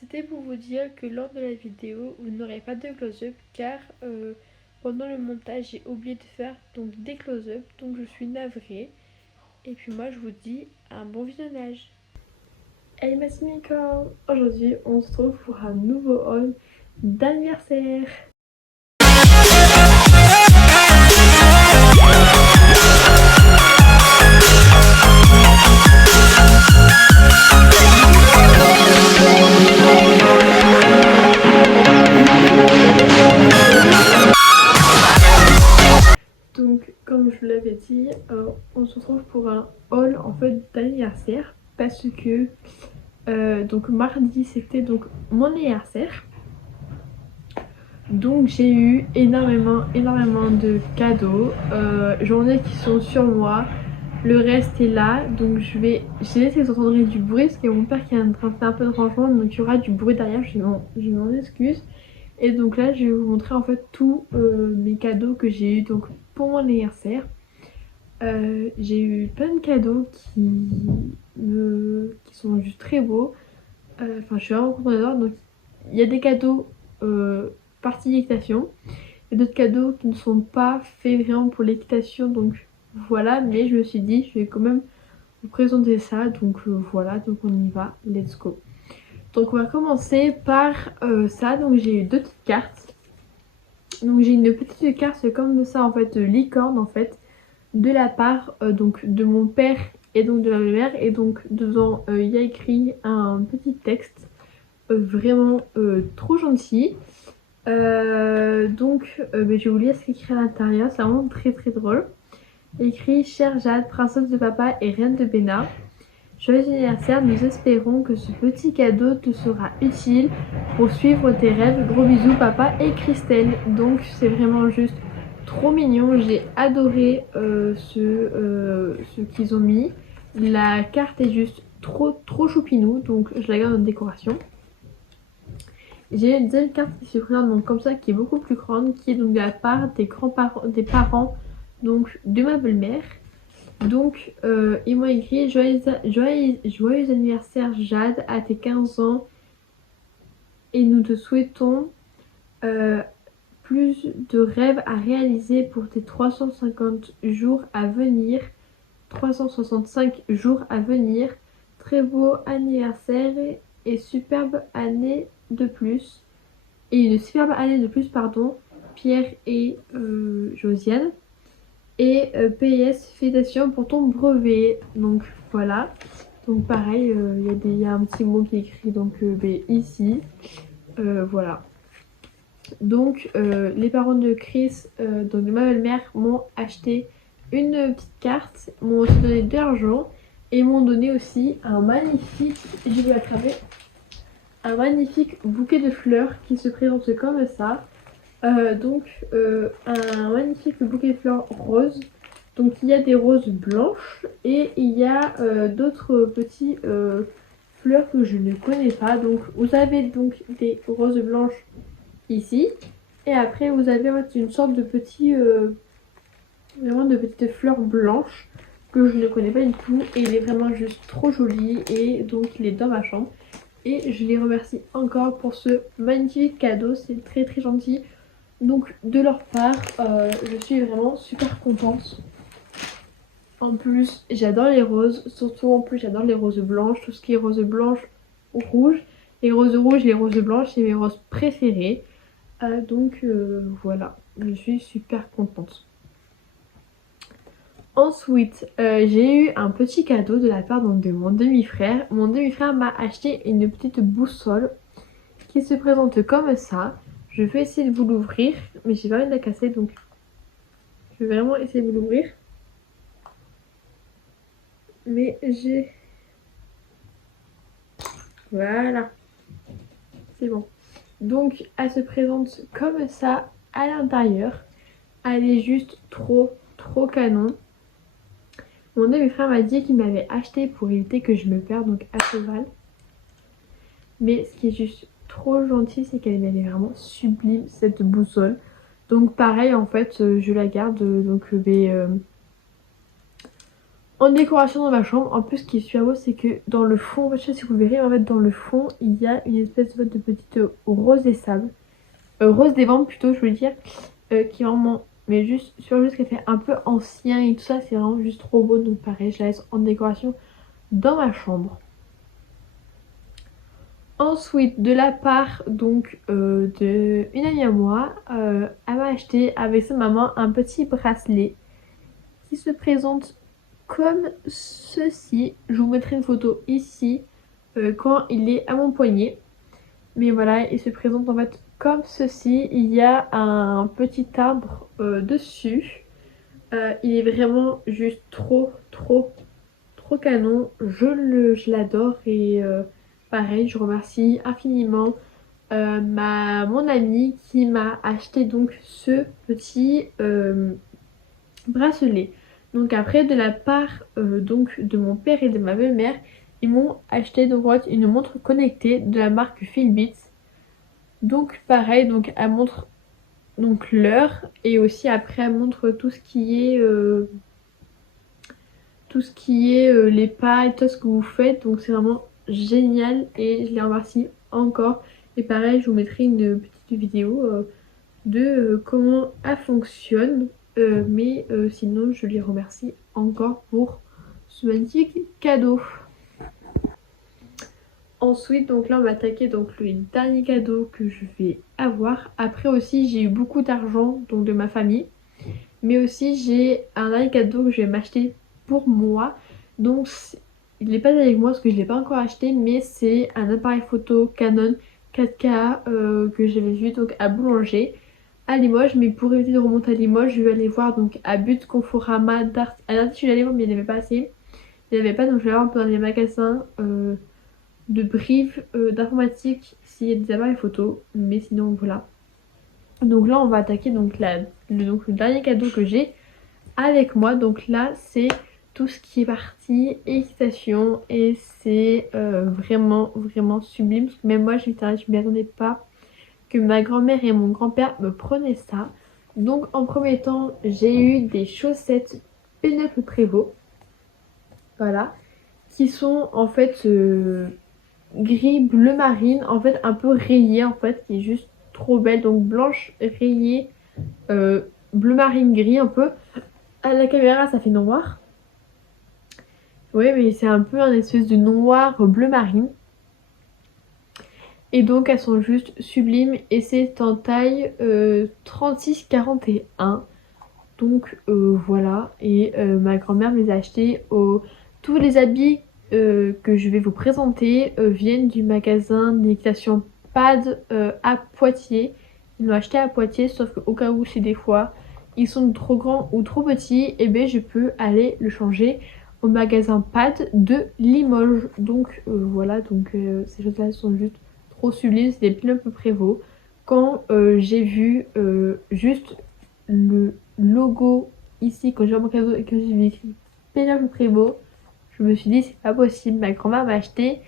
C'était pour vous dire que lors de la vidéo, vous n'aurez pas de close-up car pendant le montage, j'ai oublié de faire donc des close-up, donc je suis navrée. Et puis moi, je vous dis un bon visionnage. Hey ma Nicole, aujourd'hui on se retrouve pour un nouveau haul d'anniversaire. Donc comme je vous l'avais dit, on se retrouve pour un haul en fait d'anniversaire parce que donc mardi c'était donc mon anniversaire. Donc j'ai eu énormément de cadeaux. J'en ai qui sont sur moi. Le reste est là. Donc je vais laisser que vous entendrez du bruit parce qu'il y a mon père qui est en train de faire un peu de rangement. Donc il y aura du bruit derrière. Je m'en excuse. Et donc là je vais vous montrer en fait tous mes cadeaux que j'ai eu donc pour mon anniversaire. J'ai eu plein de cadeaux qui sont juste très beaux. Enfin je suis vraiment contente. Donc il y a des cadeaux partie équitation et d'autres cadeaux qui ne sont pas faits vraiment pour l'équitation, donc voilà, mais je me suis dit je vais quand même vous présenter ça, donc voilà, donc on y va, let's go. Donc on va commencer par ça. Donc j'ai eu deux petites cartes. Donc j'ai une petite carte comme ça en fait, licorne en fait, de la part donc de mon père et donc de ma mère, et donc dedans il y a écrit un petit texte vraiment trop gentil. Je vais vous lire ce qu'il écrit à l'intérieur, c'est vraiment très drôle. Écrit: Chère Jade, princesse de papa et reine de Bénin, joyeux anniversaire, nous espérons que ce petit cadeau te sera utile pour suivre tes rêves. Gros bisous papa et Christelle. Donc c'est vraiment juste trop mignon, j'ai adoré ce qu'ils ont mis. La carte est juste trop choupinou, donc je la garde en décoration. J'ai une deuxième carte qui se présente donc comme ça, qui est beaucoup plus grande, qui est donc de la part des grands-parents, des parents donc de ma belle-mère. Donc ils m'ont écrit: joyeux anniversaire Jade, à tes 15 ans, et nous te souhaitons plus de rêves à réaliser pour tes 350 jours à venir, 365 jours à venir. Très beau anniversaire et superbe année de plus. Et une superbe année de plus, pardon, Pierre et Josiane. Et PS, félicitations pour ton brevet. Donc voilà. Donc pareil, il y a un petit mot qui est écrit donc ici. Voilà. Donc les parents de Chris, donc de ma belle-mère, m'ont acheté une petite carte, m'ont aussi donné de l'argent et m'ont donné aussi un magnifique, je vais l'attraper, un magnifique bouquet de fleurs qui se présente comme ça. Un magnifique bouquet de fleurs roses. Donc il y a des roses blanches et il y a d'autres petits fleurs que je ne connais pas. Donc vous avez donc des roses blanches ici, et après vous avez une sorte de petit vraiment de petites fleurs blanches que je ne connais pas du tout, et il est vraiment juste trop joli, et donc il est dans ma chambre. Et je les remercie encore pour ce magnifique cadeau, c'est très gentil. Donc de leur part, je suis vraiment super contente. En plus, j'adore les roses, surtout en plus j'adore les roses blanches, tout ce qui est rose blanche ou rouge. Les roses rouges et les roses blanches, c'est mes roses préférées. Voilà, je suis super contente. Ensuite, j'ai eu un petit cadeau de la part donc, de mon demi-frère. Mon demi-frère m'a acheté une petite boussole qui se présente comme ça. Je vais essayer de vous l'ouvrir, mais j'ai pas envie de la casser, donc je vais vraiment essayer de vous l'ouvrir. Mais j'ai... Voilà. C'est bon. Donc elle se présente comme ça à l'intérieur. Elle est juste trop canon. Mon demi-frère m'a dit qu'il m'avait acheté pour éviter que je me perde donc à cheval. Mais ce qui est juste trop gentil, c'est qu'elle est vraiment sublime cette boussole. Donc pareil en fait, je la garde donc En décoration dans ma chambre, en plus ce qui est super beau c'est que dans le fond, je sais pas si vous verrez, en fait dans le fond il y a une espèce de petite rose des sables, rose des vents plutôt je veux dire, qui est vraiment, mais juste super juste qu'elle fait un peu ancien et tout ça, c'est vraiment juste trop beau, donc pareil je la laisse en décoration dans ma chambre. Ensuite, de la part donc de une amie à moi, elle m'a acheté avec sa maman un petit bracelet qui se présente comme ceci. Je vous mettrai une photo ici quand il est à mon poignet. Mais voilà, il se présente en fait comme ceci. Il y a un petit arbre dessus. Il est vraiment juste trop canon. Je l'adore et pareil, je remercie infiniment mon amie qui m'a acheté donc ce petit bracelet. Donc après de la part donc de mon père et de ma belle-mère, ils m'ont acheté donc en fait, une montre connectée de la marque Philbits. Donc pareil, donc elle montre donc l'heure et aussi après elle montre tout ce qui est les pas et tout ce que vous faites. Donc c'est vraiment génial et je les remercie encore. Et pareil, je vous mettrai une petite vidéo de comment elle fonctionne. Mais sinon, je les remercie encore pour ce magnifique cadeau. Ensuite, donc là, on va attaquer donc le dernier cadeau que je vais avoir. Après aussi, j'ai eu beaucoup d'argent donc de ma famille. Mais aussi, j'ai un dernier cadeau que je vais m'acheter pour moi. Donc, il n'est pas avec moi parce que je ne l'ai pas encore acheté. Mais c'est un appareil photo Canon 4K que j'avais vu donc à Boulanger à Limoges. Mais pour éviter de remonter à Limoges, je vais aller voir donc à But, Conforama, Dart. À Dart, je suis allée voir, mais il n'y en avait pas assez. Il n'y en avait pas, donc je vais voir un peu dans les magasins de briefs d'informatique s'il y a des appareils photo. Mais sinon, voilà. Donc là, on va attaquer donc, le dernier cadeau que j'ai avec moi. Donc là, c'est tout ce qui est partie équitation et c'est vraiment sublime. Parce que même moi, je m'y attendais pas que ma grand-mère et mon grand-père me prenaient ça. Donc en premier temps, j'ai eu des chaussettes Pénélope Prévost. Voilà. Qui sont en fait gris bleu marine. En fait un peu rayées en fait. Qui est juste trop belle. Donc blanche rayée. Bleu marine gris un peu. À la caméra ça fait noir. Oui mais c'est un peu un espèce de noir bleu marine. Et donc elles sont juste sublimes et c'est en taille 36-41. Donc voilà, et ma grand-mère me les a achetés tous les habits que je vais vous présenter viennent du magasin d'équitation Pad à Poitiers. Ils l'ont acheté à Poitiers, sauf qu'au cas où si des fois ils sont trop grands ou trop petits, et bien je peux aller le changer au magasin Pad de Limoges. Donc voilà, donc ces choses-là sont juste trop sublimes, c'est des Pénélope Prévost. Quand j'ai vu juste le logo ici, quand j'ai vu mon cadeau et que j'ai vu écrit Pénélope Prévost, je me suis dit c'est pas possible. Ma grand-mère m'a acheté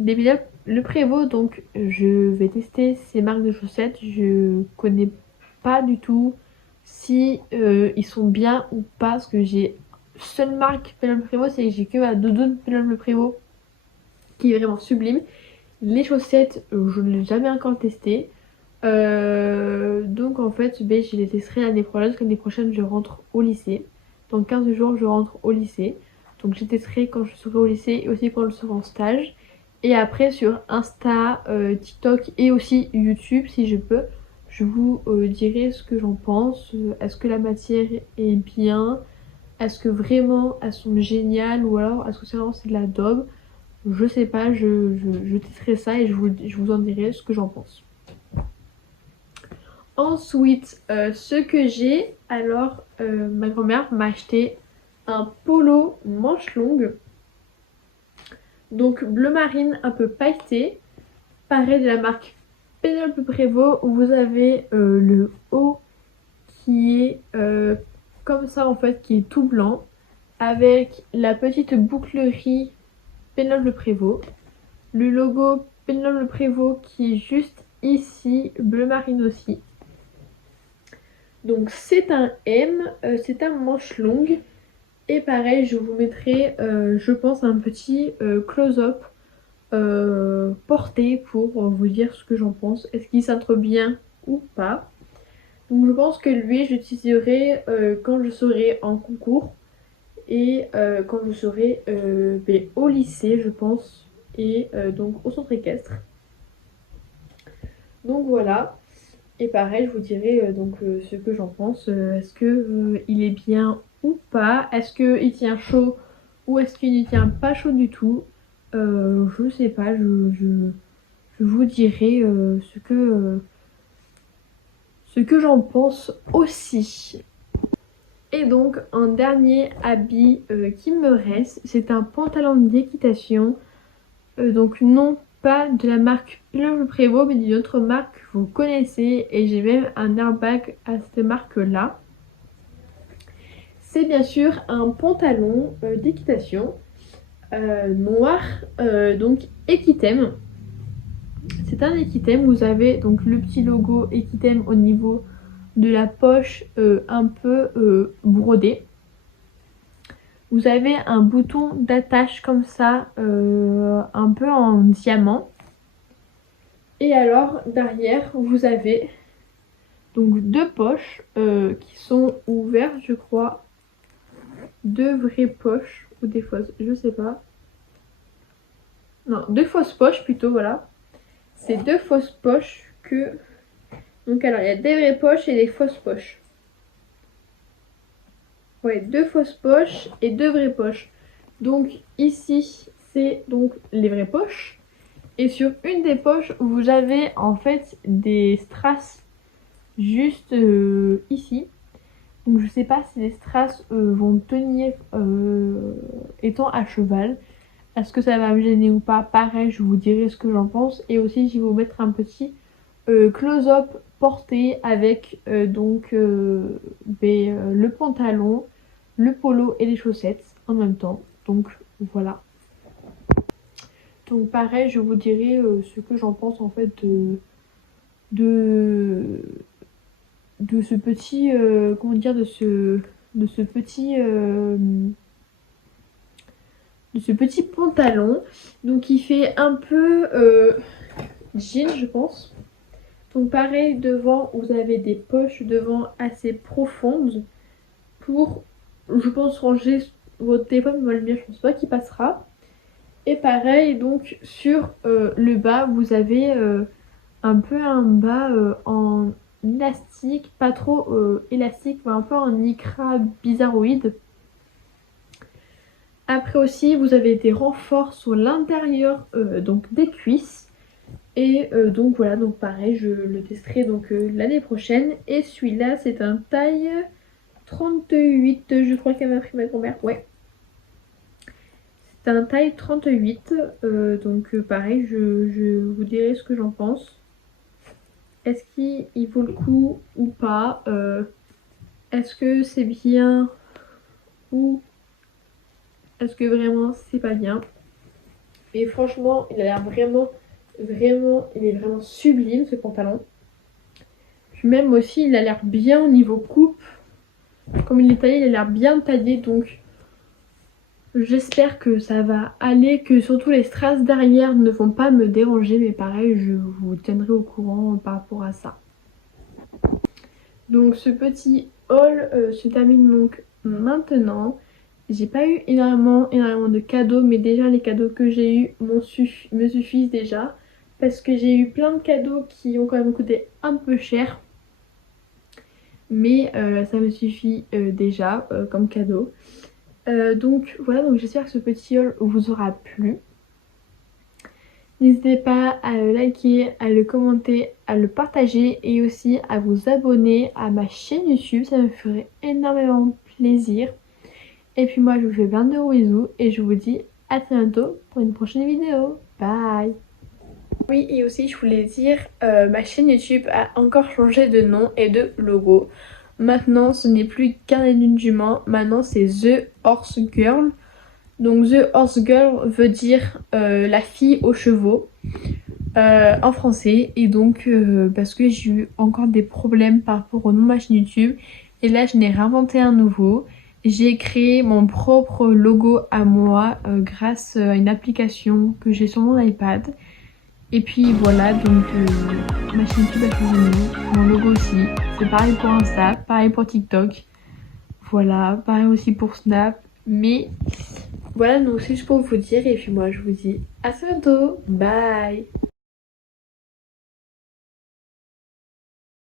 des Pénélope le Prévost, donc je vais tester ces marques de chaussettes. Je connais pas du tout si ils sont bien ou pas, parce que j'ai seule marque Pénélope Prévost, c'est que j'ai que ma doudoune Pénélope Prévost qui est vraiment sublime. Les chaussettes, je ne l'ai jamais encore testé. Donc en fait, ben, je les testerai l'année prochaine, parce que l'année prochaine je rentre au lycée. Dans 15 jours, je rentre au lycée. Donc je les testerai quand je serai au lycée et aussi quand je serai en stage. Et après sur Insta, TikTok et aussi YouTube si je peux, je vous dirai ce que j'en pense. Est-ce que la matière est bien? Est-ce que vraiment elles sont géniales? Ou alors est-ce que c'est de la daube? Je sais pas, je testerai ça et je vous en dirai ce que j'en pense. Ensuite, ce que j'ai, alors ma grand-mère m'a acheté un polo manche longue. Donc bleu marine un peu pailleté. Pareil de la marque Pénélope Prévost où vous avez le haut qui est comme ça en fait, qui est tout blanc. Avec la petite bouclerie Pénélope Prévost. Le logo Pénélope Prévost qui est juste ici, bleu marine aussi. Donc c'est un M, c'est un manche longue. Et pareil, je vous mettrai, je pense, un petit close-up porté pour vous dire ce que j'en pense. Est-ce qu'il cintre bien ou pas? Donc je pense que lui, j'utiliserai quand je serai en concours et quand je serai au lycée, je pense, et donc au centre équestre. Donc voilà. Et pareil, je vous dirai ce que j'en pense. Est-ce que il est bien ou pas? Est-ce qu'il tient chaud ou est-ce qu'il ne tient pas chaud du tout? Je sais pas, je vous dirai ce que j'en pense aussi. Et donc, un dernier habit qui me reste, c'est un pantalon d'équitation. Donc non, pas de la marque Blanche Prévost, mais d'une autre marque que vous connaissez. Et j'ai même un airbag à cette marque-là. C'est bien sûr un pantalon d'équitation noir, donc Equitem. C'est un Equitem, vous avez donc le petit logo Equitem au niveau de la poche un peu brodé. Vous avez un bouton d'attache comme ça, un peu en diamant. Et alors derrière vous avez donc deux poches qui sont ouvertes, je crois. Deux vraies poches ou des fausses, je sais pas. Non, deux fausses poches plutôt, voilà. C'est deux fausses poches que... Donc alors il y a des vraies poches et des fausses poches. Ouais, deux fausses poches et deux vraies poches. Donc ici c'est donc les vraies poches. Et sur une des poches vous avez en fait des strass juste ici. Donc je sais pas si les strass vont tenir étant à cheval. Est-ce que ça va me gêner ou pas? Pareil, je vous dirai ce que j'en pense. Et aussi je vais vous mettre un petit close-up porté avec le pantalon, le polo et les chaussettes en même temps. Donc voilà. Donc pareil, je vous dirai ce que j'en pense en fait de, de ce petit comment dire de ce petit pantalon. Donc il fait un peu jean, je pense. Donc pareil, devant vous avez des poches devant assez profondes pour, je pense, ranger votre téléphone. Moi le mien, je pense pas qu'il passera. Et pareil, donc sur le bas vous avez un peu un bas en élastique, pas trop élastique, mais un peu en lycra bizarroïde. Après aussi vous avez des renforts sur l'intérieur donc des cuisses. Et donc voilà, donc pareil, je le testerai donc l'année prochaine. Et celui-là c'est un taille 38, je crois qu'elle m'a pris ma grand-mère, ouais. C'est un taille 38, donc pareil, je vous dirai ce que j'en pense. Est-ce qu'il vaut le coup ou pas? Est-ce que c'est bien ou est-ce que vraiment c'est pas bien? Et franchement, il a l'air vraiment, il est vraiment sublime ce pantalon. Puis même aussi, il a l'air bien au niveau coupe. Comme il est taillé, il a l'air bien taillé, donc j'espère que ça va aller, que surtout les strass derrière ne vont pas me déranger. Mais pareil, je vous tiendrai au courant par rapport à ça. Donc ce petit haul se termine donc maintenant. J'ai pas eu énormément de cadeaux, mais déjà les cadeaux que j'ai eu me suffisent déjà. Parce que j'ai eu plein de cadeaux qui ont quand même coûté un peu cher. Mais ça me suffit déjà comme cadeau. Donc voilà, donc j'espère que ce petit haul vous aura plu. N'hésitez pas à le liker, à le commenter, à le partager et aussi à vous abonner à ma chaîne YouTube, ça me ferait énormément plaisir. Et puis moi je vous fais plein de gros bisous et je vous dis à très bientôt pour une prochaine vidéo. Bye. Oui, et aussi je voulais dire, ma chaîne YouTube a encore changé de nom et de logo. Maintenant ce n'est plus Carnet d'une jument, maintenant c'est The Horse Girl. Donc The Horse Girl veut dire la fille aux chevaux en français. Et donc parce que j'ai eu encore des problèmes par rapport au nom de ma chaîne YouTube. Et là je n'ai réinventé un nouveau. J'ai créé mon propre logo à moi grâce à une application que j'ai sur mon iPad. Et puis voilà, donc ma chaîne YouTube a changé de nom, mon logo aussi. C'est pareil pour Insta, pareil pour TikTok. Voilà, pareil aussi pour Snap. Mais voilà, donc c'est juste pour vous dire. Et puis moi, je vous dis à très bientôt. Bye!